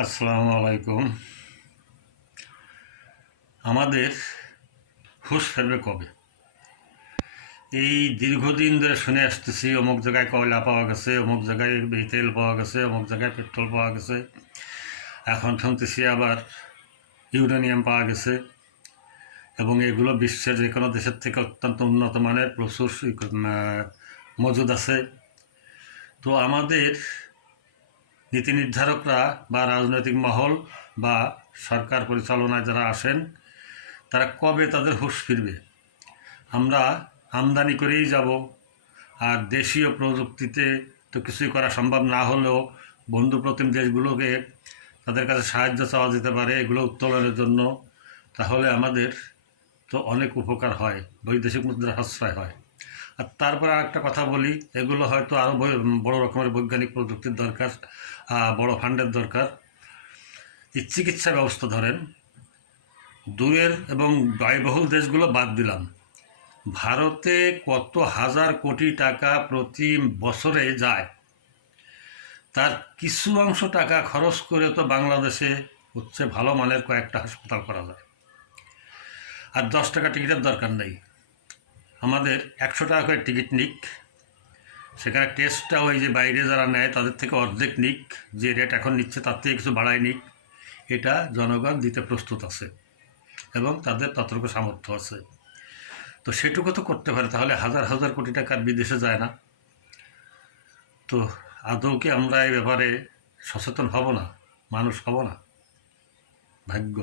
আসসালামু আলাইকুম। আমাদের হুঁশ ফেরবে কবে? এই দীর্ঘদিন ধরে শুনে আসতেছি অমুক জায়গায় কয়লা পাওয়া গেছে, অমুক জায়গায় তেল পাওয়া গেছে, অমুক জায়গায় পেট্রোল পাওয়া গেছে। এখন শুনতেছি আবার ইউরেনিয়াম পাওয়া গেছে এবং এগুলো বিশ্বের যে কোনো দেশের থেকে অত্যন্ত উন্নত মানের প্রচুর মজুদ আছে। তো আমাদের নীতি নির্ধারকরা বা রাজনৈতিক মহল বা সরকার পরিচালনায় যারা আসেন, তারা কবে তাদের হুঁশ ফিরবে? আমরা আমদানি করেই যাব, আর দেশীয় প্রযুক্তিতে তো কিছুই করা সম্ভব না হলেও বন্ধুপ্রতিম দেশগুলোকে তাদের কাছে সাহায্য চাওয়া যেতে পারে এগুলো উত্তোলনের জন্য। তাহলে আমাদের তো অনেক উপকার হয়, বৈদেশিক মুদ্রা সাশ্রয় হয়। আর তারপরে আরেকটা কথা বলি, এগুলো হয়তো আরও বড় রকমের বৈজ্ঞানিক প্রযুক্তির দরকার, বড় ফান্ডের দরকার। এই চিকিৎসা ব্যবস্থা ধরেন, দূরের এবং ব্যয়বহুল দেশগুলো বাদ দিলাম, ভারতে কত হাজার কোটি টাকা প্রতি বছরে যায়, তার কিছু অংশ টাকা খরচ করে তো বাংলাদেশে হচ্ছে ভালো মানের কয়েকটা হাসপাতাল করা যায়। আর 10 টাকা টিকিটের দরকার নেই, আমাদের 100 টাকা করে টিকিট নিক, সেখানে টেস্টটা ওই যে বাইরে যারা নেয় তাদের থেকে অর্ধেক নিক, যে রেট এখন নিচ্ছে তার থেকে কিছু বাড়ায় নিক। এটা জনগণ দিতে প্রস্তুত আছে এবং তাদের ততটুকু সামর্থ্য আছে। তো সেটুকু তো করতে পারে, তাহলে হাজার হাজার কোটি টাকার বিদেশে যায় না। তো আদৌ কি আমরা এই ব্যাপারে সচেতন হব না, মানুষ হব না? ভাগ্য।